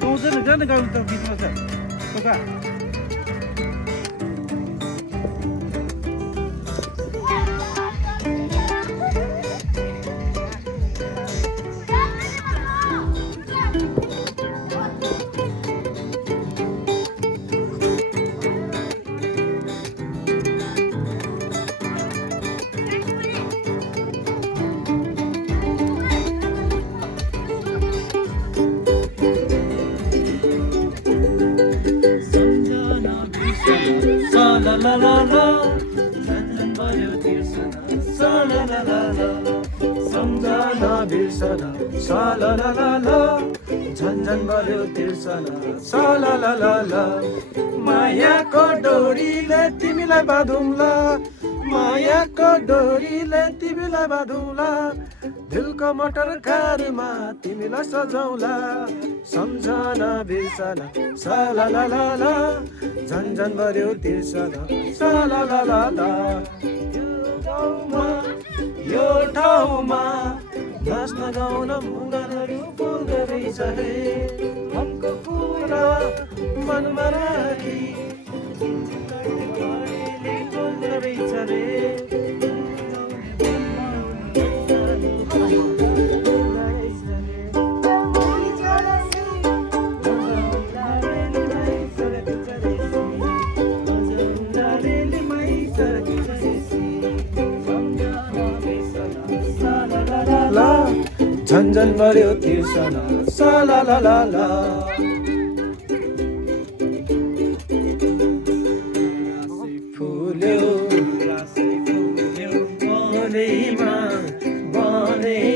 गाउँदैन जान गाउँ त बिचमा छ Coca la la la la झन्झन बर्यो तिर्सना सा la la la la सम्झना बिर्सना सा la la la la झन्झन बर्यो तिर्सना सा la la la la मायाको डोरीले तिमीलाई बाँधौँला मायाको डोरीले तिमीलाई बाँधौँला दिलको मटर कारमा तिमीलाई सजाउँला सम्झना बिर्सना सा la la la la झन्झन बर्यो तिर्सना सा la la la la यो ठाउँमा नाच्न गाउन मुनाहरू बोल्दो रहेछ हे मनको कुरा मनमा राखी बोल्दो रहेछ रे झन्झन बर्यो तिर्सना सा la la la la फुल्यो बनैमा बनै